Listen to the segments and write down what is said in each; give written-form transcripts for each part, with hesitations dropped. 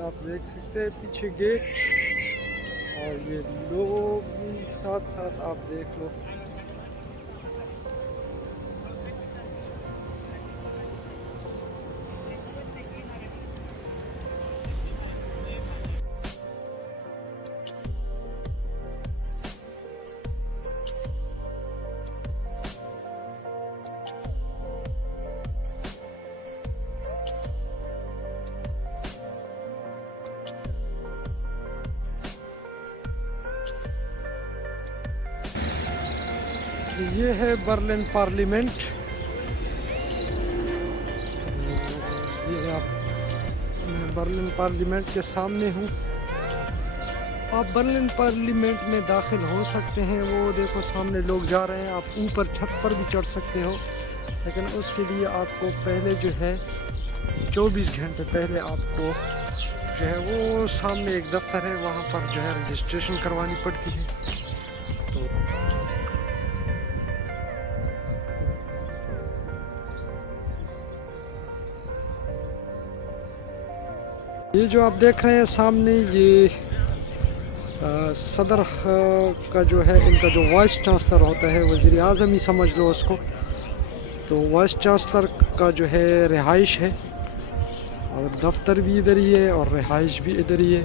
आप देख सकते हैं पीछे गेट, और ये लोग भी साथ साथ आप देख लो। ये है बर्लिन पार्लियामेंट। ये आप, मैं बर्लिन पार्लियामेंट के सामने हूँ। आप बर्लिन पार्लियामेंट में दाखिल हो सकते हैं, वो देखो सामने लोग जा रहे हैं। आप ऊपर छत पर भी चढ़ सकते हो, लेकिन उसके लिए आपको पहले जो है 24 घंटे पहले आपको जो है वो सामने एक दफ्तर है, वहाँ पर जो है रजिस्ट्रेशन करवानी पड़ती है। तो ये जो आप देख रहे हैं सामने, ये सदर का जो है, इनका जो वाइस चांसलर होता है, वज़ीर आज़म ही समझ लो उसको। तो वाइस चांसलर का जो है रिहाइश है, और दफ्तर भी इधर ही है और रिहाइश भी इधर ही है।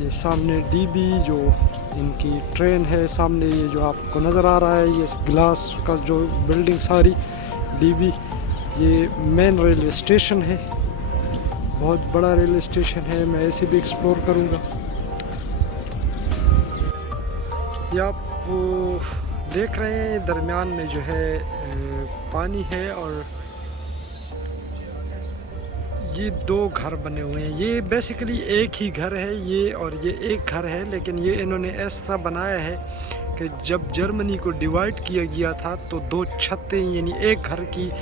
ये सामने डीबी जो इनकी ट्रेन है, सामने ये जो आपको नज़र आ रहा है, ये ग्लास का जो बिल्डिंग सारी डीबी, ये मेन रेलवे स्टेशन है। बहुत बड़ा रेलवे स्टेशन है, मैं ऐसे भी एक्सप्लोर करूँगा। ये आप देख रहे हैं दरमियान में जो है पानी है, और ये दो घर बने हुए हैं। ये बेसिकली एक ही घर है ये, और ये एक घर है, लेकिन ये इन्होंने ऐसा बनाया है कि जब जर्मनी को डिवाइड किया गया था तो दो छतें, यानी एक घर की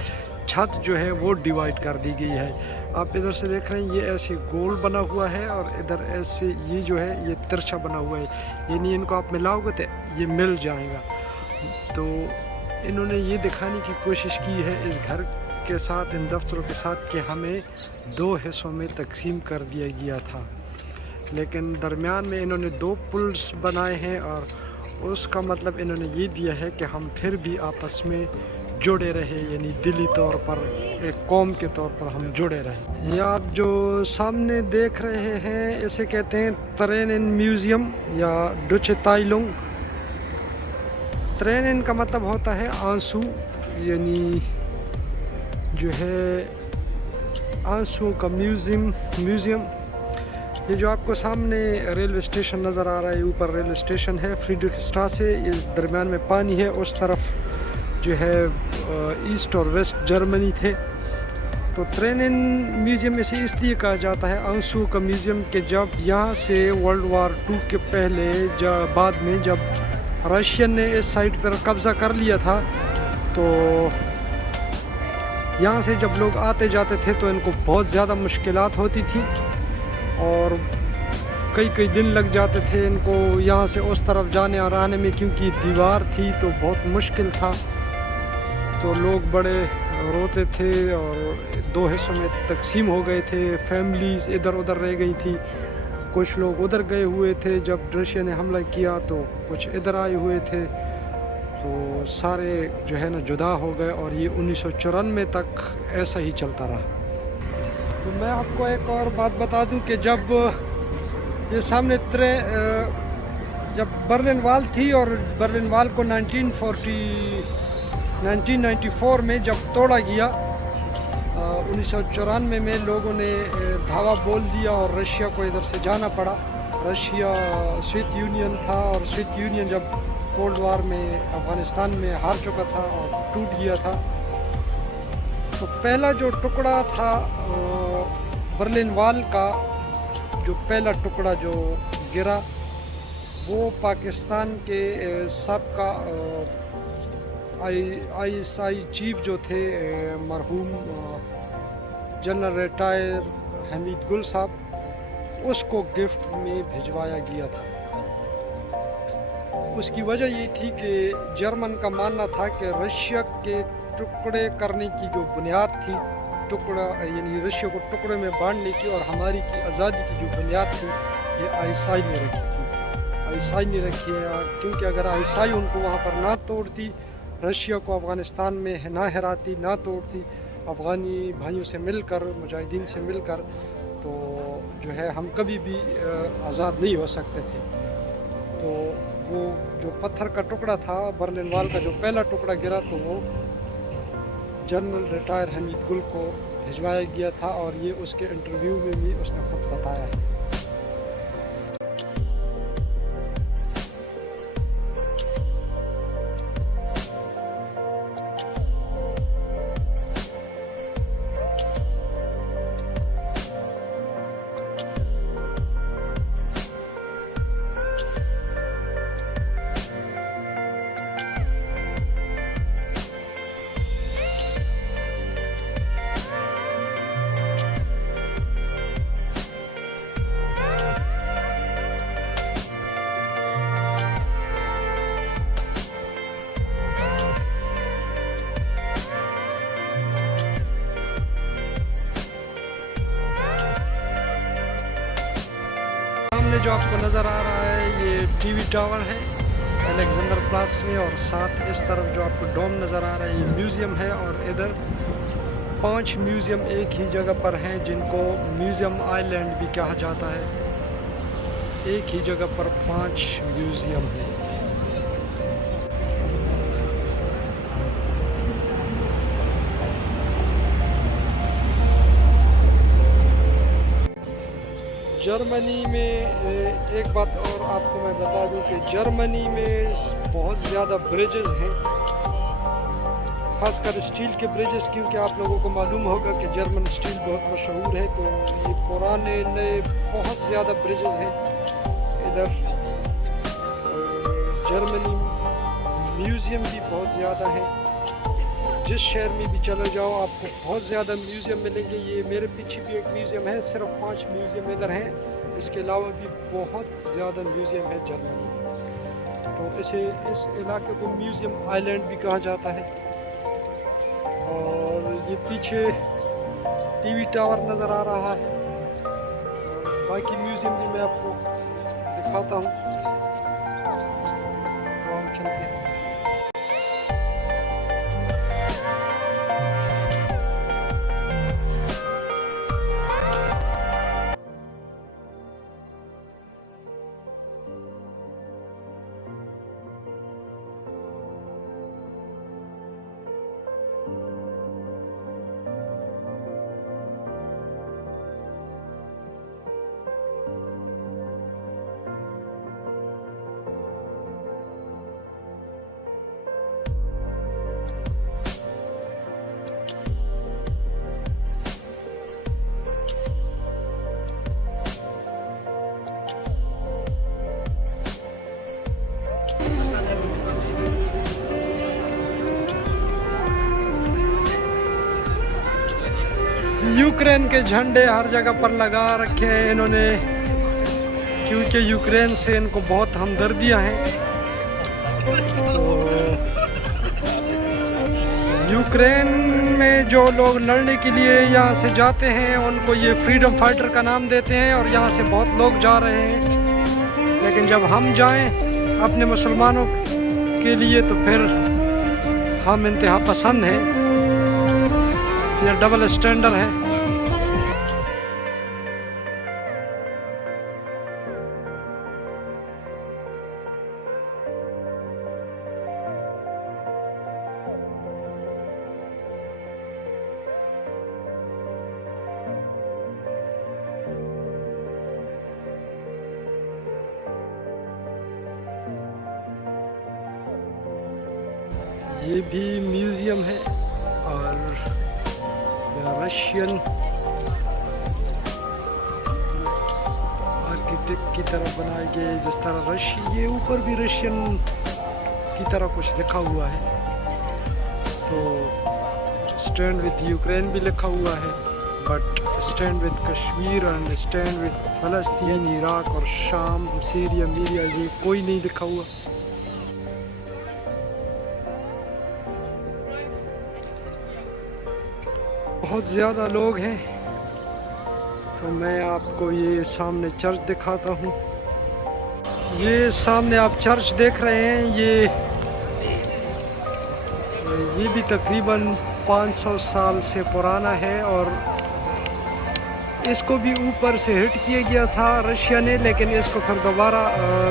छत जो है वो डिवाइड कर दी गई है। आप इधर से देख रहे हैं ये ऐसे गोल बना हुआ है, और इधर ऐसे ये जो है ये तिरछा बना हुआ है, यानी इनको आप मिलाओगे तो ये मिल जाएगा। तो इन्होंने ये दिखाने की कोशिश की है इस घर के साथ, इन दफ्तरों के साथ, कि हमें दो हिस्सों में तकसीम कर दिया गया था, लेकिन दरमियान में इन्होंने दो पुल्स बनाए हैं, और उसका मतलब इन्होंने ये दिया है कि हम फिर भी आपस में जुड़े रहे, यानी दिली तौर पर एक कौम के तौर पर हम जुड़े रहे। ये आप जो सामने देख रहे हैं इसे कहते हैं ट्रेनेन म्यूज़ियम या डुचे ताइलुंग। ट्रेनेन का मतलब होता है आंसू, यानी जो है आंसू का म्यूज़ियम। ये जो आपको सामने रेलवे स्टेशन नज़र आ रहा है, ऊपर रेलवे स्टेशन है फ्रीडरिखस्ट्रासे, इस दरमियान में पानी है, उस तरफ जो है ईस्ट और वेस्ट जर्मनी थे। तो ट्रेनेन म्यूज़ियम इसे इसलिए कहा जाता है आंसू का म्यूज़ियम कि जब यहाँ से वर्ल्ड वार 2 के पहले बाद में जब रशियन ने इस साइट पर कब्ज़ा कर लिया था, तो यहाँ से जब लोग आते जाते थे तो इनको बहुत ज़्यादा मुश्किलात होती थी, और कई कई दिन लग जाते थे इनको यहाँ से उस तरफ जाने और आने में, क्योंकि दीवार थी तो बहुत मुश्किल था। तो लोग बड़े रोते थे, और दो हिस्सों में तकसीम हो गए थे, फैमिलीज़ इधर उधर रह गई थी। कुछ लोग उधर गए हुए थे जब रशिया ने हमला किया, तो कुछ इधर आए हुए थे, तो सारे जो है ना जुदा हो गए, और ये 1994 तक ऐसा ही चलता रहा। तो मैं आपको एक और बात बता दूं कि जब ये सामने जब बर्लिन वॉल थी, और बर्लिन वॉल को 1994 में जब तोड़ा गया, 1994 में लोगों ने धावा बोल दिया और रशिया को इधर से जाना पड़ा। रशिया सोवियत यूनियन था, और सोवियत यूनियन जब कोल्ड वार में अफ़गानिस्तान में हार चुका था और टूट गया था, तो पहला जो टुकड़ा था बर्लिन वॉल का, जो पहला टुकड़ा जो गिरा, वो पाकिस्तान के सबका ISI चीफ जो थे मरहूम जनरल रिटायर हमीद गुल साहब, उसको गिफ्ट में भिजवाया गया था। उसकी वजह ये थी कि जर्मन का मानना था कि रशिया के टुकड़े करने की जो बुनियाद थी टुकड़ा यानी रशिया को टुकड़े में बांटने की और हमारी की आज़ादी की जो बुनियाद थी ये आईएसआई ने रखी थी। आईएसआई ने रखी है क्योंकि अगर आईएसआई उनको वहाँ पर ना तोड़ती, रशिया को अफ़गानिस्तान में ना हराती, ना तोड़ती, अफ़गानी भाइयों से मिलकर, मुजाहिदीन से मिलकर, तो जो है हम कभी भी आज़ाद नहीं हो सकते थे। तो वो जो पत्थर का टुकड़ा था, बर्लिन वाल का जो पहला टुकड़ा गिरा, तो वो जनरल रिटायर हमीद गुल को भिजवाया गया था और ये उसके इंटरव्यू में भी उसने खुद बताया है। सामने जो आपको नज़र आ रहा है ये टीवी टावर है अलेक्जेंडर प्लाट्स में, और साथ इस तरफ जो आपको डोम नज़र आ रहा है ये म्यूज़ियम है। और इधर 5 म्यूज़ियम एक ही जगह पर हैं जिनको म्यूज़ियम आइलैंड भी कहा जाता है। एक ही जगह पर 5 म्यूज़ियम हैं। जर्मनी में एक बात और आपको मैं बता दूं कि जर्मनी में बहुत ज़्यादा ब्रिजेस हैं, ख़ासकर स्टील के ब्रिजेस, क्योंकि आप लोगों को मालूम होगा कि जर्मन स्टील बहुत मशहूर है। तो ये पुराने नए बहुत ज़्यादा ब्रिजेस हैं इधर। जर्मनी म्यूज़ियम भी बहुत ज़्यादा हैं, जिस शहर में भी चले जाओ आपको बहुत ज़्यादा म्यूज़ियम मिलेंगे। ये मेरे पीछे भी एक म्यूज़ियम है, सिर्फ 5 म्यूज़ियम इधर हैं, इसके अलावा भी बहुत ज़्यादा म्यूज़ियम है जर्मनी में। तो इस इलाके को म्यूज़ियम आइलैंड भी कहा जाता है। और ये पीछे टीवी टावर नज़र आ रहा है, बाकी म्यूज़ियम भी मैं आपको दिखाता हूँ। तो हम चलते हैं। यूक्रेन के झंडे हर जगह पर लगा रखे हैं इन्होंने, क्योंकि यूक्रेन से इनको बहुत हमदर्दियां हैं। तो यूक्रेन में जो लोग लड़ने के लिए यहाँ से जाते हैं उनको ये फ्रीडम फाइटर का नाम देते हैं, और यहाँ से बहुत लोग जा रहे हैं। लेकिन जब हम जाएं अपने मुसलमानों के लिए तो फिर हम इंतहा पसंद हैं, ये डबल स्टैंडर्ड है। ये भी म्यूज़ियम है और रशियन आर्किटेक्ट की तरह बनाए गए, जिस तरह ये ऊपर भी रशियन की तरह कुछ लिखा हुआ है। तो स्टैंड विद यूक्रेन भी लिखा हुआ है, but stand with Kashmir and stand with Palestine, Iraq और शाम, सीरिया, मीरिया, ये कोई नहीं लिखा हुआ। बहुत ज़्यादा लोग हैं। तो मैं आपको ये सामने चर्च दिखाता हूँ। ये सामने आप चर्च देख रहे हैं, ये भी तकरीबन 500 साल से पुराना है और इसको भी ऊपर से हिट किया गया था रशिया ने, लेकिन इसको फिर दोबारा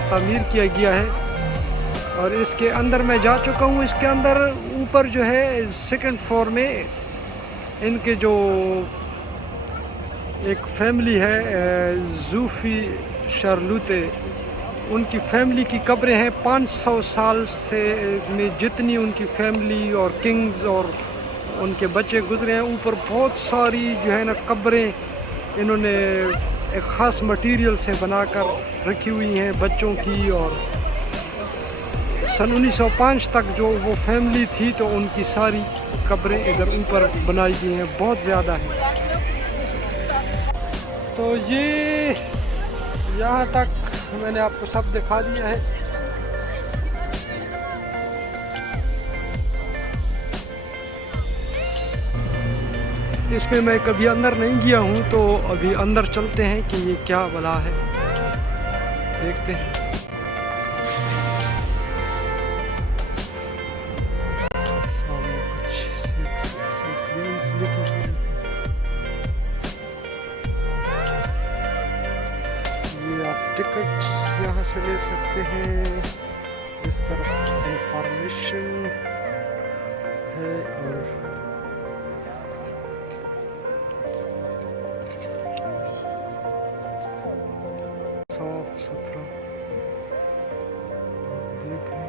तामीर किया गया है। और इसके अंदर मैं जा चुका हूँ। इसके अंदर ऊपर जो है सेकंड फ्लोर में इनके जो एक फैमिली है ज़ूफ़ी शार्लूते, उनकी फैमिली की कब्रें हैं। 500 साल से में जितनी उनकी फैमिली और किंग्स और उनके बच्चे गुजरे हैं, ऊपर बहुत सारी जो है ना कब्रें इन्होंने एक ख़ास मटेरियल से बनाकर रखी हुई हैं बच्चों की। और सन 1905 तक जो वो फैमिली थी तो उनकी सारी कब्रें इधर ऊपर बनाई गई हैं, बहुत ज़्यादा है। तो ये यहाँ तक मैंने आपको सब दिखा दिया है। इसमें मैं कभी अंदर नहीं गया हूँ, तो अभी अंदर चलते हैं कि ये क्या भला है, देखते हैं। ये आप टिकट्स यहाँ से ले सकते हैं। इस तरफ इंफॉर्मेशन है और साफ सुथरा देख रहे हैं।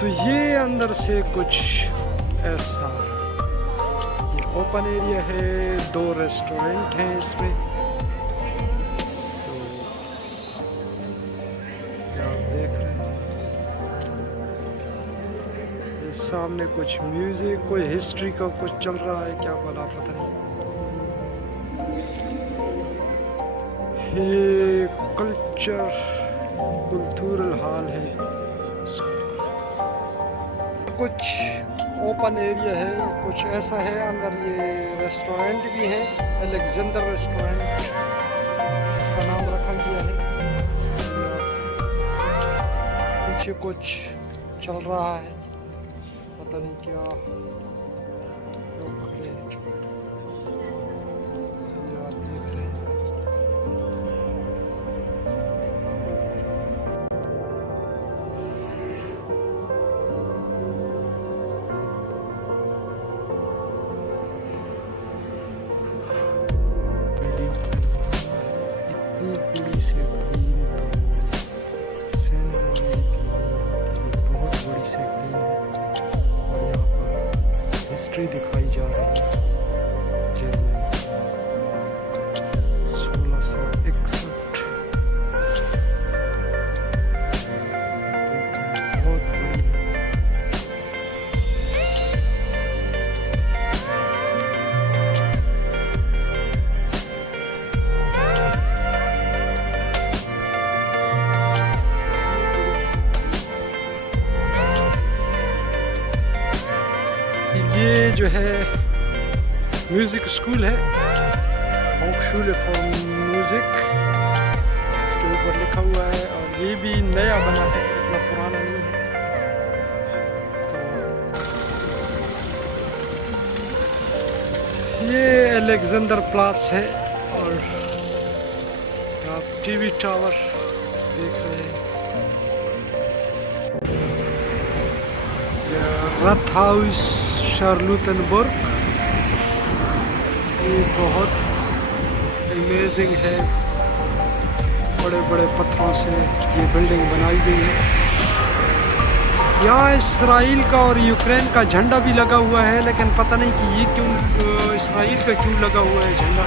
तो ये अंदर से कुछ ऐसा, ये ओपन एरिया है, 2 रेस्टोरेंट हैं इसमें। तो क्या आप देख रहे हैं, ये सामने कुछ म्यूजिक, कोई हिस्ट्री का कुछ चल रहा है, क्या बोला पता नहीं। ये कल्चरल हॉल है। कुछ ओपन एरिया है, कुछ ऐसा है। अंदर ये रेस्टोरेंट भी है, अलेक्जेंडर रेस्टोरेंट इसका नाम रखा गया है। पीछे कुछ चल रहा है, पता नहीं क्या लोग खड़े हैं। आप देख रहे हैं। दिखाई जा रही है जर्मनी 1661। बहुत बड़ी ये जो है म्यूज़िक स्कूल है, होchschule फॉर म्यूज़िक, इसके ऊपर लिखा हुआ है। और ये भी नया बना है, इतना पुराना नहीं है। तो ये अलेक्जेंडर प्लाट्स है और आप टीवी टावर देख रहे हैं। राथहाउस शार्लूटेनबर्ग, ये बहुत अमेजिंग है। बड़े बड़े पत्थरों से ये बिल्डिंग बनाई गई है। यहाँ इसराइल का और यूक्रेन का झंडा भी लगा हुआ है, लेकिन पता नहीं कि ये क्यों इसराइल का क्यों लगा हुआ है झंडा।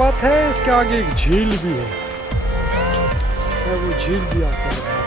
बात है इसके आगे एक झील भी है, वो झील भी आपको दिखाऊंगा।